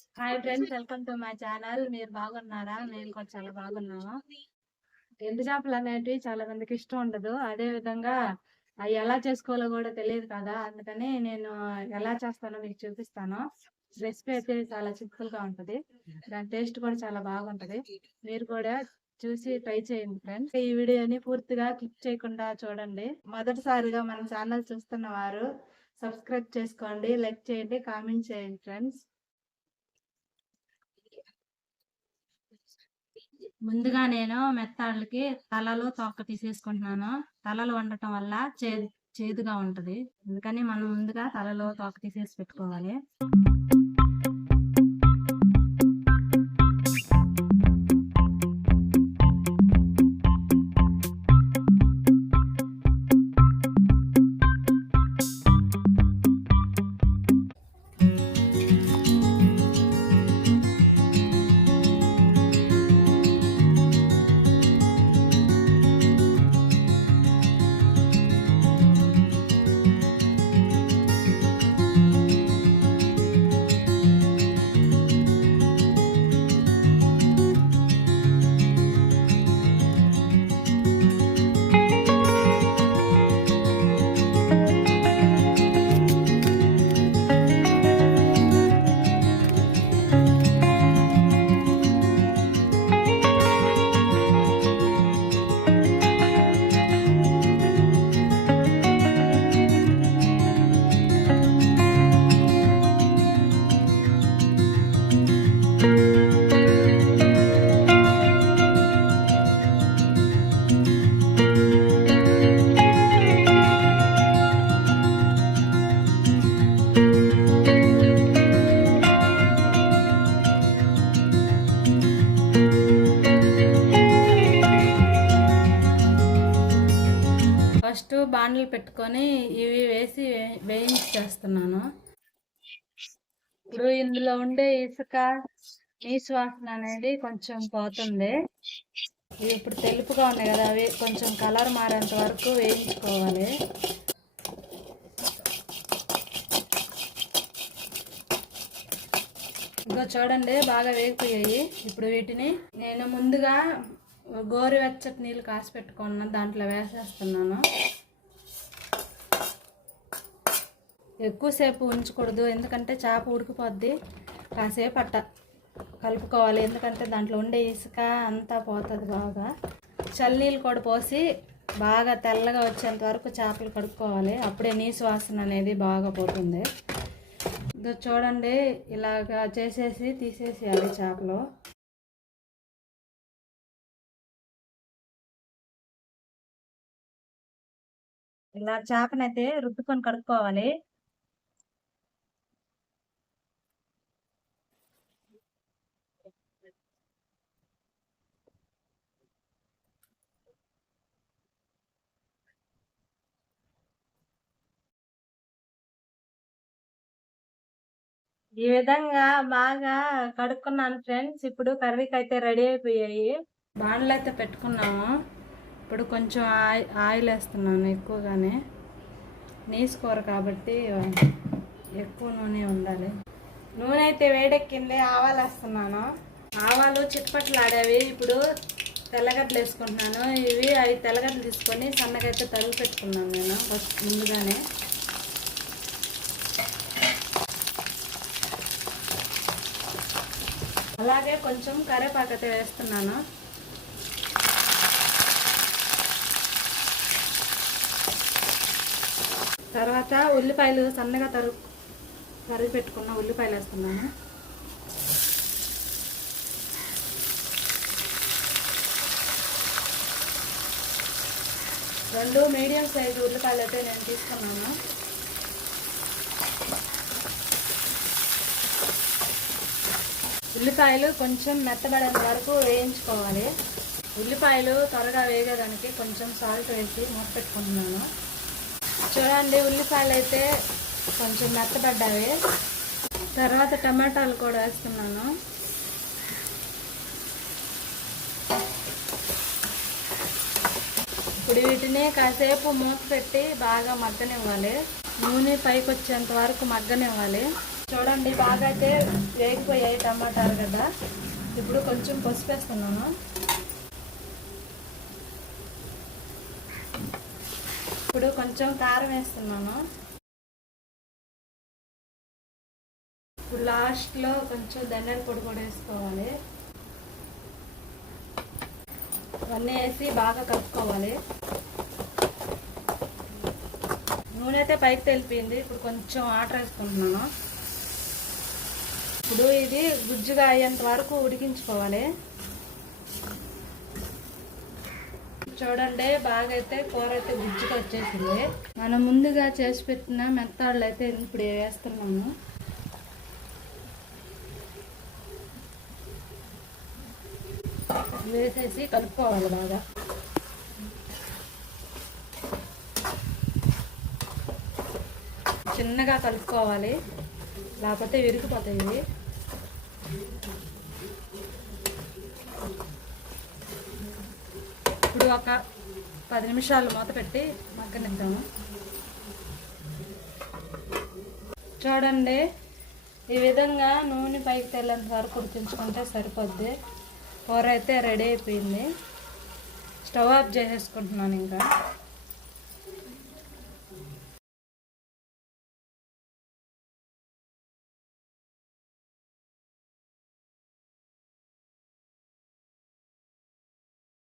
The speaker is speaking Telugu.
Hi friends, welcome to my channel. మీరు బాగున్నారా? నేను కూడా చాలా బాగున్నాను. ఎండు చేపలు అనేటివి చాలా మందికి ఇష్టం ఉండదు. అదే విధంగా అవి ఎలా చేసుకోవాలో కూడా తెలియదు కదా. అందుకని నేను ఎలా చేస్తానో మీకు చూపిస్తాను. రెసిపీ అయితే చాలా సింపుల్ గా ఉంటది. దాని టేస్ట్ కూడా చాలా బాగుంటది. మీరు కూడా చూసి ట్రై చేయండి ఫ్రెండ్స్. ఈ వీడియోని పూర్తిగా క్లిక్ చేయకుండా చూడండి. మొదటిసారిగా మన ఛానల్ చూస్తున్న వారు సబ్స్క్రైబ్ చేసుకోండి, లైక్ చేయండి, కామెంట్ చేయండి ఫ్రెండ్స్. ముందుగా నేను మెత్తాళ్ళకి తలలో తొక్క తీసేసుకుంటున్నాను. తలలు వండటం వల్ల చేదుగా ఉంటది. అందుకని మనం ముందుగా తలలో తొక్క తీసేసి పెట్టుకోవాలి. ఫస్ట్ బాండ్లు పెట్టుకొని ఇవి వేసి వేయించేస్తున్నాను. ఇప్పుడు ఇందులో ఉండే ఇసుక, నీసు వాసన అనేది కొంచెం పోతుంది. ఇవి ఇప్పుడు తెలుపుగా ఉన్నాయి కదా, అవి కొంచెం కలర్ మారేంత వరకు వేయించుకోవాలి. ఇంకా చూడండి, బాగా వేగిపోయాయి. ఇప్పుడు వీటిని నేను ముందుగా గోరువెచ్చటి నీళ్ళు కాసి పెట్టుకున్న దాంట్లో వేసేస్తున్నాను. ఎక్కువసేపు ఉంచకూడదు, ఎందుకంటే చేప ఉడికిపోద్ది. కాసేపు అట్ట కలుపుకోవాలి, ఎందుకంటే దాంట్లో ఉండే ఇసుక అంతా పోతుంది. బాగా చల్లనీళ్ళు కూడా పోసి బాగా తెల్లగా వచ్చేంత వరకు చేపలు కడుక్కోవాలి. అప్పుడే నీసు వాసన అనేది బాగా పోతుంది. ఇదో చూడండి, ఇలాగా చేసేసి తీసేసేయాలి చేపలు. ఇలా చేపనైతే రుద్దుకొని కడుక్కోవాలి. ఈ విధంగా బాగా కడుక్కున్నాను ఫ్రెండ్స్. ఇప్పుడు కర్రీకి అయితే రెడీ అయిపోయాయి. బాండ్లు అయితే పెట్టుకున్నాము. ఇప్పుడు కొంచెం ఆయిల్ వేస్తున్నాను ఎక్కువగానే. నీసు కూర కాబట్టి ఎక్కువ నూనె ఉండాలి. నూనె అయితే వేడెక్కింది. ఆవాలు వేస్తున్నాను. ఆవాలు చిట్పట్లాడేవి. ఇప్పుడు తెల్లగడ్డలు వేసుకుంటున్నాను. ఇవి 5 తెల్లగడ్డలు తీసుకొని సన్నగా అయితే తరుగు పెట్టుకున్నాను నేను ఫస్ట్ ముందుగానే. అలాగే కొంచెం కరివేపాకు అయితే వేస్తున్నాను. తర్వాత ఉల్లిపాయలు సన్నగా తరిగి పెట్టుకున్న ఉల్లిపాయలు వేస్తున్నాను. రెండు మీడియం సైజు ఉల్లిపాయలు అయితే నేను తీసుకున్నాను. ఉల్లిపాయలు కొంచెం మెత్తబడేంత వరకు వేయించుకోవాలి. ఉల్లిపాయలు త్వరగా వేగడానికి కొంచెం సాల్ట్ వేసి మూత పెట్టుకుంటున్నాను. చూడండి, ఉల్లిపాయలు అయితే కొంచెం మెత్తబడ్డాయి. తర్వాత టమాటాలు కూడా వేస్తున్నాను. ఇప్పుడు వీటిని కాసేపు మూత పెట్టి బాగా మగ్గనివ్వాలి. నూనె పైకి వచ్చేంత వరకు మగ్గనివ్వాలి. చూడండి బాగా అయితే వేగిపోయాయి టమాటాలు కదా. ఇప్పుడు కొంచెం పసుపు వేస్తున్నాను. ఇప్పుడు కొంచెం కారం వేస్తున్నాను. ఇప్పుడు లాస్ట్లో కొంచెం ధనియాల పొడి కూడా వేసుకోవాలి. ఇవన్నీ వేసి బాగా కలుపుకోవాలి. నూనె అయితే పైకి తెలిపింది. ఇప్పుడు కొంచెం వాటర్ వేసుకుంటున్నాను. ఇప్పుడు ఇది గుజ్జుగా అయ్యేంత వరకు ఉడికించుకోవాలి. చూడండి బాగా అయితే కూర అయితే గుజ్జుగా వచ్చేసింది. మనం ముందుగా చేసి పెట్టిన మెత్తాళ్ళు అయితే ఇప్పుడు వేస్తున్నాము. వేసేసి కలుపుకోవాలి బాగా. చిన్నగా కలుపుకోవాలి, లేకపోతే విరిగిపోతాయి. ఇప్పుడు ఒక 10 నిమిషాలు మూత పెట్టి మగ్గనిద్దాము. చూడండి ఈ విధంగా నూనె పైకి తెల్లంత వరకు ఉడికించుకుంటే సరిపోద్ది. కూర అయితే రెడీ అయిపోయింది. స్టవ్ ఆఫ్ చేసేసుకుంటున్నాను ఇంకా.